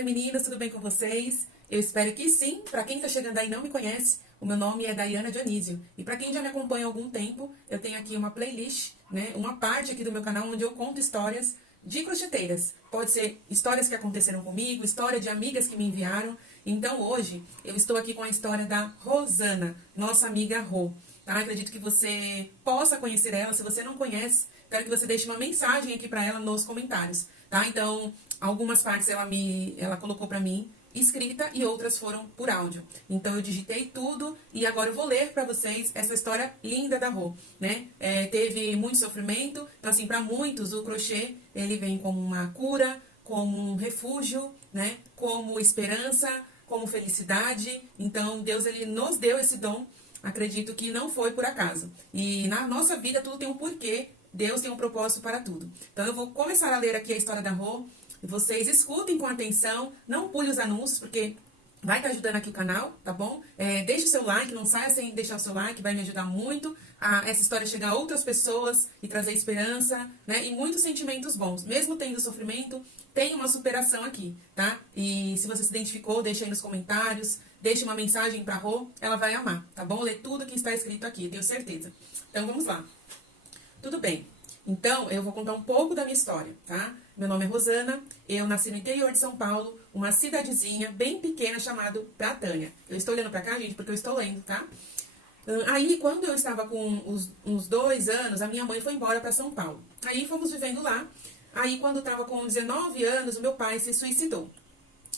e meninas, tudo bem com vocês? Eu espero que sim. Para quem está chegando aí e não me conhece, o meu nome é Daiana Dionísio. E para quem já me acompanha há algum tempo, eu tenho aqui uma playlist, né? Uma parte aqui do meu canal onde eu conto histórias de crocheteiras. Pode ser histórias que aconteceram comigo, história de amigas que me enviaram. Então hoje eu estou aqui com a história da Rosana, nossa amiga Rô. Tá? Acredito que você possa conhecer ela. Se você não conhece, quero que você deixe uma mensagem aqui para ela nos comentários. Tá? Então, algumas partes ela colocou para mim escrita e outras foram por áudio. Então eu digitei tudo e agora eu vou ler para vocês essa história linda da Rô, né? Teve muito sofrimento, então assim, para muitos o crochê, ele vem como uma cura, como um refúgio, né? Como esperança, como felicidade. Então Deus, ele nos deu esse dom. Acredito que não foi por acaso. E na nossa vida tudo tem um porquê. Deus tem um propósito para tudo. Então eu vou começar a ler aqui a história da Rô. Vocês escutem com atenção, não pule os anúncios, porque vai estar ajudando aqui o canal, tá bom? Deixe o seu like, não saia sem deixar o seu like, vai me ajudar muito a essa história chegar a outras pessoas e trazer esperança, né? E muitos sentimentos bons. Mesmo tendo sofrimento, tem uma superação aqui, tá? E se você se identificou, deixa aí nos comentários, deixe uma mensagem pra Rô, ela vai amar, tá bom? Lê tudo que está escrito aqui, tenho certeza. Então vamos lá. Tudo bem. Então, eu vou contar um pouco da minha história, tá? Meu nome é Rosana, eu nasci no interior de São Paulo, uma cidadezinha bem pequena chamada Pratânia. Eu estou olhando pra cá, gente, porque eu estou lendo, tá? Aí, quando eu estava com uns 2 anos, a minha mãe foi embora para São Paulo. Aí, fomos vivendo lá. Aí, quando eu estava com 19 anos, o meu pai se suicidou.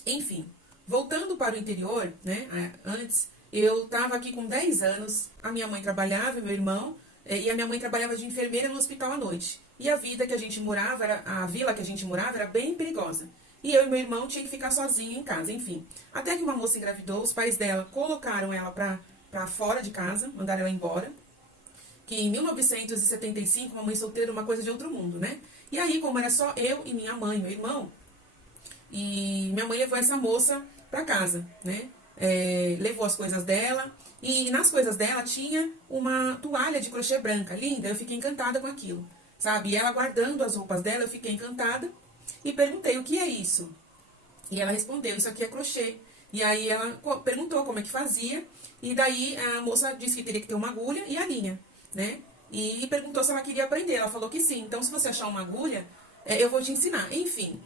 Enfim, voltando para o interior, né? Antes, eu estava aqui com 10 anos, a minha mãe trabalhava, meu irmão, e a minha mãe trabalhava de enfermeira no hospital à noite. E a vida que a gente morava, a vila que a gente morava era bem perigosa. E eu e meu irmão tinha que ficar sozinho em casa, enfim. Até que uma moça engravidou, os pais dela colocaram ela pra fora de casa, mandaram ela embora. Que em 1975, uma mãe solteira, uma coisa de outro mundo, né? E aí, como era só eu e minha mãe, meu irmão, e minha mãe levou essa moça pra casa, né? Levou as coisas dela. E nas coisas dela tinha uma toalha de crochê branca, linda. Eu fiquei encantada com aquilo, sabe? E ela guardando as roupas dela, eu fiquei encantada. E perguntei, o que é isso? E ela respondeu, isso aqui é crochê. E aí ela perguntou como é que fazia. E daí a moça disse que teria que ter uma agulha e a linha, né? E perguntou se ela queria aprender. Ela falou que sim. Então, se você achar uma agulha, eu vou te ensinar. Enfim,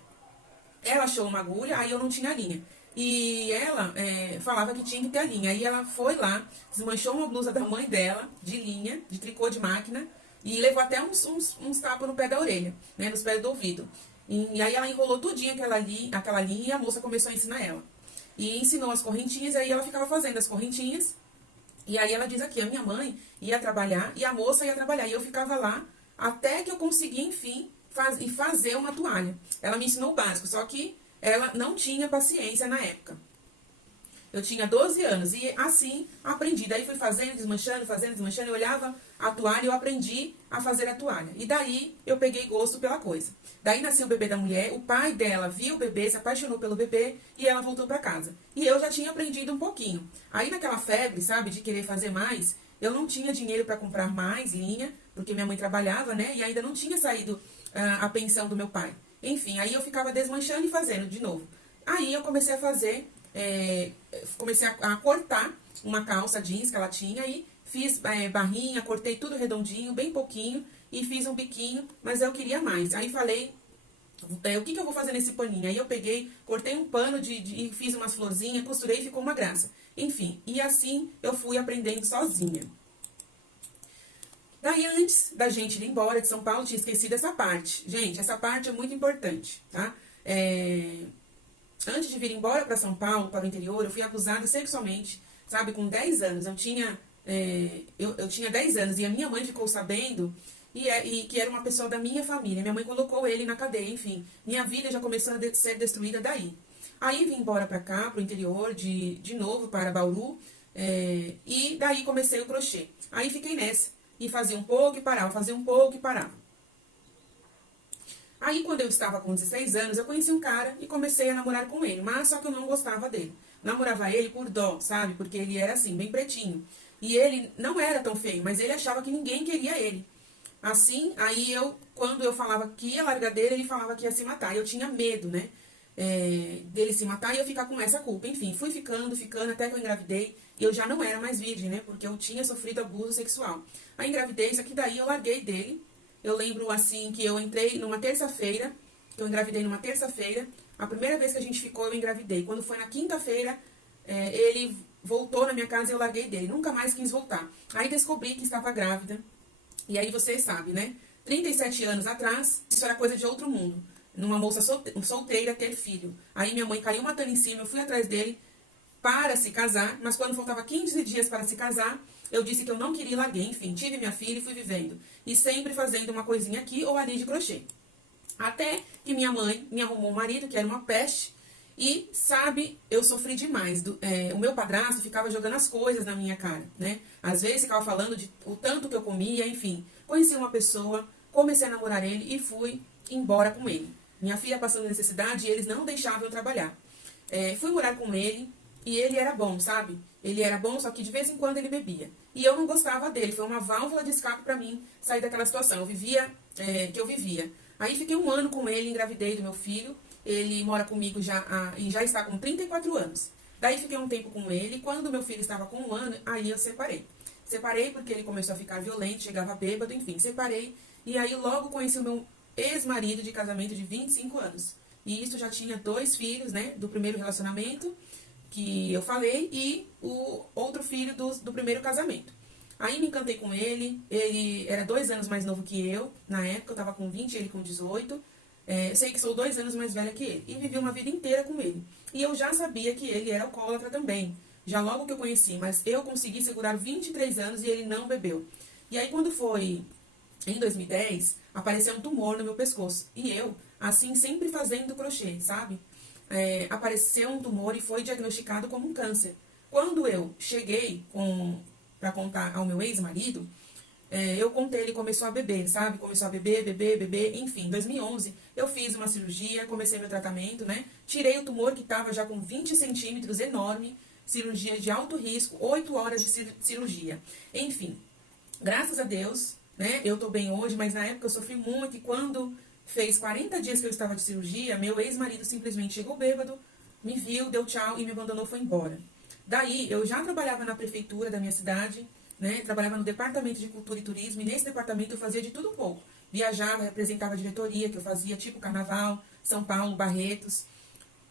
ela achou uma agulha, aí eu não tinha linha. E ela falava que tinha que ter a linha. Aí ela foi lá, desmanchou uma blusa da mãe dela, de linha, de tricô de máquina, e levou até uns tapas no pé da orelha, né, nos pés do ouvido. E aí ela enrolou tudinho aquela linha e a moça começou a ensinar ela. E ensinou as correntinhas, e aí ela ficava fazendo as correntinhas. E aí ela diz aqui, a minha mãe ia trabalhar e a moça ia trabalhar. E eu ficava lá até que eu consegui, enfim, fazer uma toalha. Ela me ensinou o básico, só que ela não tinha paciência na época. Eu tinha 12 anos e assim aprendi. Daí fui fazendo, desmanchando. Eu olhava a toalha e eu aprendi a fazer a toalha. E daí eu peguei gosto pela coisa. Daí nasceu o bebê da mulher, o pai dela viu o bebê, se apaixonou pelo bebê e ela voltou para casa. E eu já tinha aprendido um pouquinho. Aí naquela febre, sabe, de querer fazer mais, eu não tinha dinheiro para comprar mais linha, porque minha mãe trabalhava, né? E ainda não tinha saído a pensão do meu pai. Enfim, aí eu ficava desmanchando e fazendo de novo. Aí eu comecei a fazer, comecei a cortar uma calça jeans que ela tinha e fiz barrinha, cortei tudo redondinho, bem pouquinho, e fiz um biquinho, mas eu queria mais. Aí falei, o que eu vou fazer nesse paninho? Aí eu peguei, cortei um pano e fiz umas florzinhas, costurei e ficou uma graça. Enfim, e assim eu fui aprendendo sozinha. Daí, antes da gente ir embora de São Paulo, tinha esquecido essa parte. Gente, essa parte é muito importante, tá? Antes de vir embora para São Paulo, para o interior, eu fui abusada sexualmente, sabe? Com 10 anos. Eu tinha 10 anos e a minha mãe ficou sabendo e que era uma pessoa da minha família. Minha mãe colocou ele na cadeia, enfim. Minha vida já começou a ser destruída daí. Aí vim embora para cá, para o interior, de novo para Bauru, e daí comecei o crochê. Aí fiquei nessa. E fazia um pouco e parava, fazia um pouco e parava. Aí, quando eu estava com 16 anos, eu conheci um cara e comecei a namorar com ele. Mas só que eu não gostava dele. Namorava ele por dó, sabe? Porque ele era assim, bem pretinho. E ele não era tão feio, mas ele achava que ninguém queria ele. Assim, aí quando eu falava que ia largar dele, ele falava que ia se matar. Eu tinha medo, né? dele se matar e eu ficar com essa culpa. Enfim, fui ficando, até que eu engravidei. E eu já não era mais virgem, né? Porque eu tinha sofrido abuso sexual. Aí engravidei, só que daí eu larguei dele. Eu lembro, assim, que eu entrei numa terça-feira, que eu engravidei numa terça-feira. A primeira vez que a gente ficou, eu engravidei. Quando foi na quinta-feira, ele voltou na minha casa e eu larguei dele. Nunca mais quis voltar. Aí descobri que estava grávida. E aí você sabe, né? 37 anos atrás, isso era coisa de outro mundo. Numa moça solteira ter filho. Aí minha mãe caiu matando em cima, eu fui atrás dele para se casar, mas quando faltava 15 dias para se casar, eu disse que eu não queria e larguei. Enfim, tive minha filha e fui vivendo. E sempre fazendo uma coisinha aqui ou ali de crochê. Até que minha mãe me arrumou um marido, que era uma peste, e, sabe, eu sofri demais. O meu padrasto ficava jogando as coisas na minha cara, né? Às vezes ficava falando de o tanto que eu comia, enfim. Conheci uma pessoa, comecei a namorar ele e fui embora com ele. Minha filha passando necessidade e eles não deixavam eu trabalhar. Fui morar com ele e ele era bom, sabe? Ele era bom, só que de vez em quando ele bebia. E eu não gostava dele, foi uma válvula de escape pra mim sair daquela situação. Eu vivia, eu vivia. Aí fiquei um ano com ele, engravidei do meu filho. Ele mora comigo e já está com 34 anos. Daí fiquei um tempo com ele. Quando meu filho estava com 1 ano, aí eu separei. Separei porque ele começou a ficar violento, chegava bêbado, enfim, separei. E aí logo conheci o meu ex-marido de casamento de 25 anos. E isso já tinha 2 filhos, né, do primeiro relacionamento, que eu falei, e o outro filho do primeiro casamento. Aí me encantei com ele era 2 anos mais novo que eu, na época eu tava com 20 e ele com 18. Sei que sou 2 anos mais velha que ele. E vivi uma vida inteira com ele. E eu já sabia que ele era alcoólatra também. Já logo que eu conheci. Mas eu consegui segurar 23 anos e ele não bebeu. E aí quando foi em 2010, apareceu um tumor no meu pescoço. E eu, assim, sempre fazendo crochê, sabe? Apareceu um tumor e foi diagnosticado como um câncer. Quando eu cheguei para contar ao meu ex-marido, eu contei, ele começou a beber, sabe? Começou a beber, enfim. Em 2011, eu fiz uma cirurgia, comecei meu tratamento, né? Tirei o tumor que estava já com 20 centímetros, enorme. Cirurgia de alto risco, 8 horas de cirurgia. Enfim, graças a Deus, né? Eu tô bem hoje, mas na época eu sofri muito. E quando fez 40 dias que eu estava de cirurgia, meu ex-marido simplesmente chegou bêbado, me viu, deu tchau e me abandonou, foi embora. Daí, eu já trabalhava na prefeitura da minha cidade, né? Trabalhava no departamento de cultura e turismo, e nesse departamento eu fazia de tudo um pouco. Viajava, representava a diretoria, que eu fazia tipo Carnaval, São Paulo, Barretos,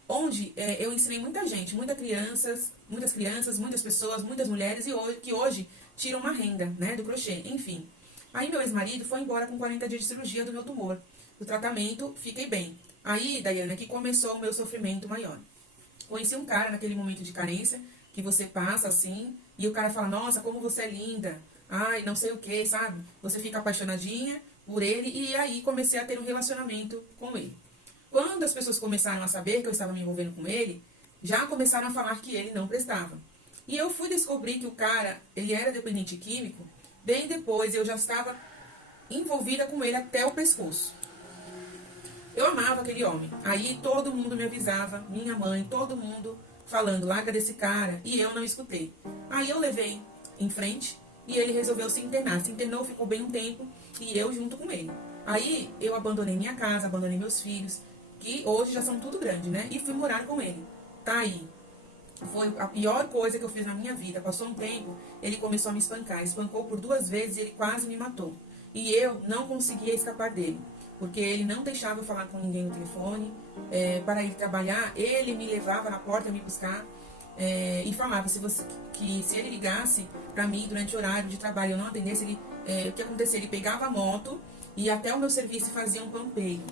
onde eu ensinei muita gente, muitas crianças, muitas pessoas, muitas mulheres, que hoje tiram uma renda, né, do crochê, enfim. Aí meu ex-marido foi embora com 40 dias de cirurgia do meu tumor. Do tratamento, fiquei bem. Aí, Daiana, que começou o meu sofrimento maior. Conheci um cara naquele momento de carência, que você passa assim, e o cara fala, nossa, como você é linda, ai, não sei o que, sabe? Você fica apaixonadinha por ele, e aí comecei a ter um relacionamento com ele. Quando as pessoas começaram a saber que eu estava me envolvendo com ele, já começaram a falar que ele não prestava. E eu fui descobrir que o cara, ele era dependente químico, bem depois eu já estava envolvida com ele até o pescoço. Eu amava aquele homem. Aí todo mundo me avisava, minha mãe, todo mundo falando, larga desse cara, e eu não escutei. Aí eu levei em frente e ele resolveu se internar. Se internou, ficou bem um tempo, e eu junto com ele. Aí eu abandonei minha casa, abandonei meus filhos, que hoje já são tudo grande, né? E fui morar com ele. Tá aí. Foi a pior coisa que eu fiz na minha vida. Passou um tempo, ele começou a me espancar. Espancou por 2 vezes e ele quase me matou. E eu não conseguia escapar dele, porque ele não deixava eu falar com ninguém no telefone. Para ir trabalhar, ele me levava na porta me buscar e falava que se ele ligasse para mim durante o horário de trabalho e eu não atendesse, o que acontecia? Ele pegava a moto e até o meu serviço fazia um pampeiro.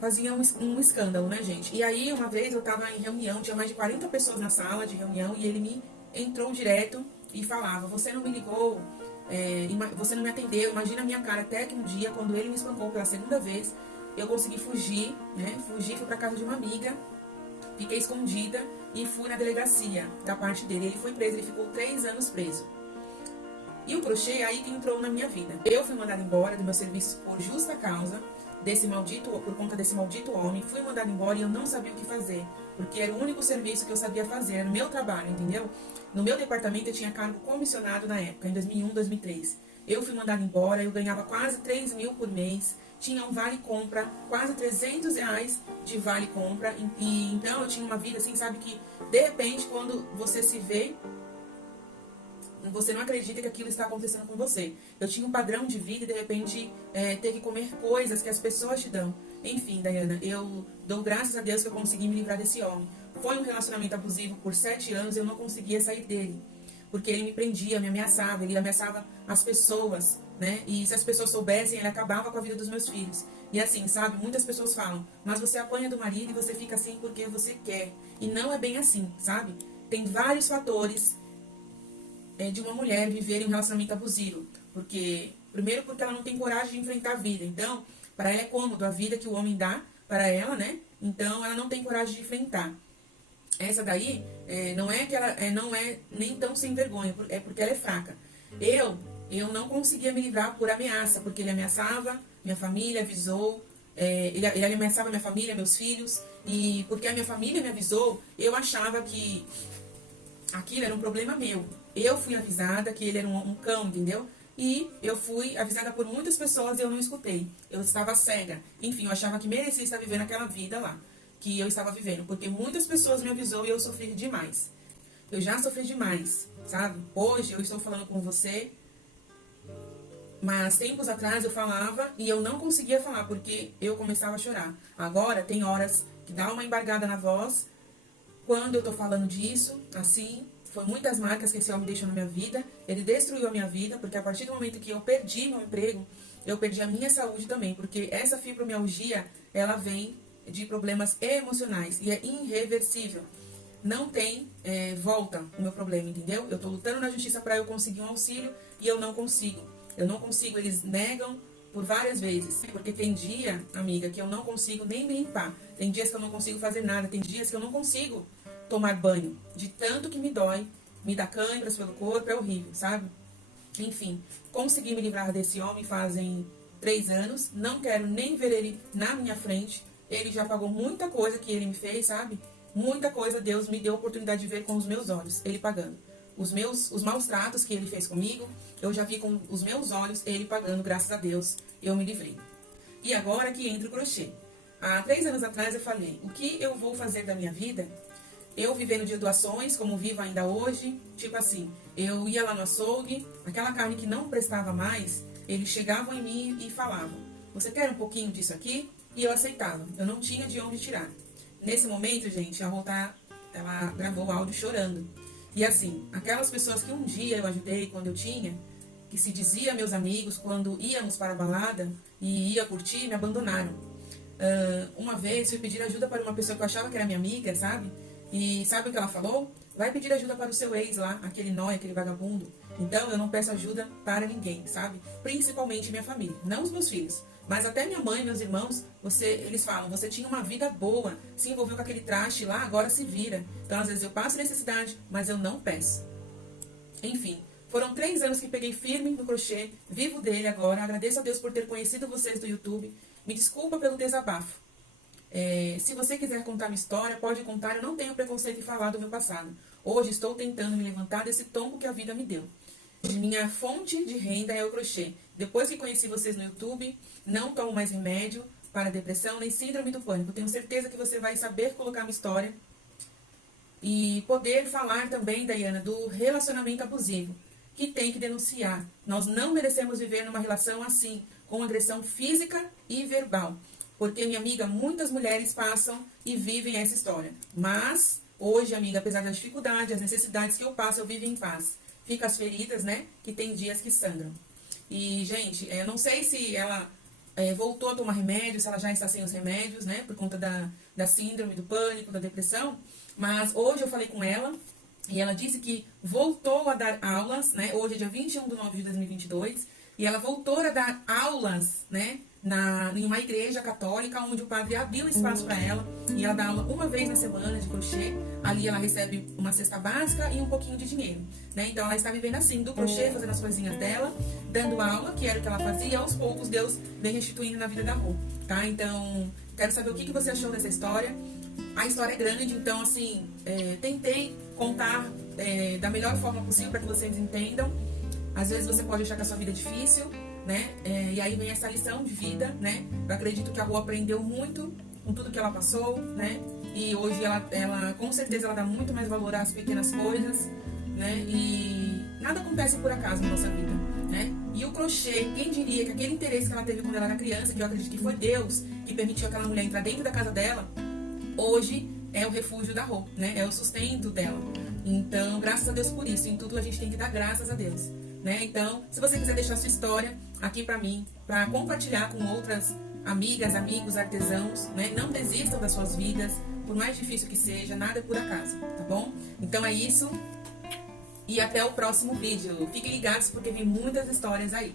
Fazia um escândalo, né, gente? E aí, uma vez eu tava em reunião, tinha mais de 40 pessoas na sala de reunião, e ele me entrou direto e falava, você não me ligou, você não me atendeu, imagina a minha cara. Até que um dia, quando ele me espancou pela 2ª vez, eu consegui fugir, né? Fui pra casa de uma amiga, fiquei escondida e fui na delegacia da parte dele. Ele foi preso, ele ficou 3 anos preso. E o crochê aí que entrou na minha vida. Eu fui mandada embora do meu serviço por justa causa, por conta desse maldito homem. Fui mandada embora e eu não sabia o que fazer, porque era o único serviço que eu sabia fazer, era o meu trabalho, entendeu? No meu departamento eu tinha cargo comissionado na época, em 2001, 2003. Eu fui mandada embora, eu ganhava quase 3 mil por mês, tinha um vale-compra, quase R$ 300 de vale-compra. E então eu tinha uma vida assim, sabe, que de repente quando você se vê, você não acredita que aquilo está acontecendo com você. Eu tinha um padrão de vida e de repente ter que comer coisas que as pessoas te dão. Enfim, Dayana, eu dou graças a Deus que eu consegui me livrar desse homem. Foi um relacionamento abusivo por 7 anos, eu não conseguia sair dele. Porque ele me prendia, me ameaçava, ele ameaçava as pessoas, né? E se as pessoas soubessem, ele acabava com a vida dos meus filhos. E assim, sabe, muitas pessoas falam, mas você apanha do marido e você fica assim porque você quer. E não é bem assim, sabe? Tem vários fatores de uma mulher viver em um relacionamento abusivo. Primeiro porque ela não tem coragem de enfrentar a vida. Então, para ela é cômodo a vida que o homem dá para ela, né? Então, ela não tem coragem de enfrentar. Essa daí, não é que ela não é nem tão sem vergonha, é porque ela é fraca. Eu não conseguia me livrar por ameaça, porque ele ameaçava minha família, avisou, ele ameaçava minha família, meus filhos, e porque a minha família me avisou, eu achava que aquilo era um problema meu. Eu fui avisada que ele era um cão, entendeu? E eu fui avisada por muitas pessoas e eu não escutei. Eu estava cega. Enfim, eu achava que merecia estar vivendo aquela vida lá que eu estava vivendo, porque muitas pessoas me avisou e eu sofri demais. Eu já sofri demais, sabe? Hoje eu estou falando com você, mas tempos atrás eu falava e eu não conseguia falar porque eu começava a chorar. Agora tem horas que dá uma embargada na voz quando eu tô falando disso, assim. Foi muitas marcas que esse homem deixou na minha vida. Ele destruiu a minha vida, porque a partir do momento que eu perdi meu emprego, eu perdi a minha saúde também, porque essa fibromialgia, ela vem de problemas emocionais e é irreversível. Não tem volta o meu problema, entendeu? Eu tô lutando na justiça para eu conseguir um auxílio e eu não consigo. Eu não consigo, eles negam por várias vezes. Porque tem dia, amiga, que eu não consigo nem me limpar. Tem dias que eu não consigo fazer nada. Tem dias que eu não consigo tomar banho. De tanto que me dói, me dá câimbras pelo corpo, é horrível, sabe? Enfim, consegui me livrar desse homem fazem 3 anos. Não quero nem ver ele na minha frente. Ele já pagou muita coisa que ele me fez, sabe? Muita coisa Deus me deu a oportunidade de ver com os meus olhos, ele pagando. Os maus tratos que ele fez comigo, eu já vi com os meus olhos ele pagando, graças a Deus, eu me livrei. E agora que entra o crochê. Há 3 anos atrás eu falei, o que eu vou fazer da minha vida? Eu vivendo de doações, como vivo ainda hoje, tipo assim, eu ia lá no açougue, aquela carne que não prestava mais, eles chegavam em mim e falavam, você quer um pouquinho disso aqui? E eu aceitava, eu não tinha de onde tirar. Nesse momento, gente, a Rota, ela gravou o áudio chorando. E assim, aquelas pessoas que um dia eu ajudei quando eu tinha, que se dizia meus amigos, quando íamos para a balada e ia curtir, me abandonaram. Uma vez fui pedir ajuda para uma pessoa que eu achava que era minha amiga, sabe? E sabe o que ela falou? Vai pedir ajuda para o seu ex lá, aquele nóia, aquele vagabundo. Então eu não peço ajuda para ninguém, sabe? Principalmente minha família, não os meus filhos. Mas até minha mãe, meus irmãos, eles falam, você tinha uma vida boa, se envolveu com aquele traste lá, agora se vira. Então às vezes eu passo necessidade, mas eu não peço. Enfim, foram 3 anos que peguei firme no crochê, vivo dele agora, agradeço a Deus por ter conhecido vocês do YouTube. Me desculpa pelo desabafo. Se você quiser contar minha história, pode contar, eu não tenho preconceito em falar do meu passado. Hoje estou tentando me levantar desse tombo que a vida me deu. Minha fonte de renda é o crochê. Depois que conheci vocês no YouTube, não tomo mais remédio para depressão nem síndrome do pânico. Tenho certeza que você vai saber colocar minha história e poder falar também, Dayana, do relacionamento abusivo, que tem que denunciar. Nós não merecemos viver numa relação assim, com agressão física e verbal. Porque, minha amiga, muitas mulheres passam e vivem essa história. Mas, hoje, amiga, apesar das dificuldades, as necessidades que eu passo, eu vivo em paz. Fica as feridas, né? Que tem dias que sangram. E, gente, eu não sei se ela voltou a tomar remédio, se ela já está sem os remédios, né? Por conta da síndrome do pânico, da depressão. Mas hoje eu falei com ela e ela disse que voltou a dar aulas, né? Hoje é dia 21/9 de 2022. E ela voltou a dar aulas, né? Em uma igreja católica, onde o padre abriu espaço para ela. E ela dá aula uma vez na semana de crochê. Ali ela recebe uma cesta básica e um pouquinho de dinheiro, né? Então ela está vivendo assim, do crochê, fazendo as coisinhas dela, dando aula, que era o que ela fazia. E aos poucos Deus vem restituindo na vida da Rô, tá? Então, quero saber o que você achou dessa história. A história é grande, então assim, tentei contar da melhor forma possível para que vocês entendam. Às vezes você pode achar que a sua vida é difícil, né? E aí vem essa lição de vida, né? Eu acredito que a Rô aprendeu muito com tudo que ela passou, né? E hoje ela com certeza ela dá muito mais valor às pequenas coisas, né? E nada acontece por acaso na nossa vida, né? E o crochê, quem diria que aquele interesse que ela teve quando ela era criança, que eu acredito que foi Deus que permitiu aquela mulher entrar dentro da casa dela, hoje é o refúgio da Rô, né? É o sustento dela. Então, graças a Deus por isso. Em tudo a gente tem que dar graças a Deus, né? Então, se você quiser deixar sua história aqui pra mim, pra compartilhar com outras amigas, amigos, artesãos, né? Não desistam das suas vidas, por mais difícil que seja, nada é por acaso, tá bom? Então é isso. E até o próximo vídeo. Fiquem ligados porque vem muitas histórias aí.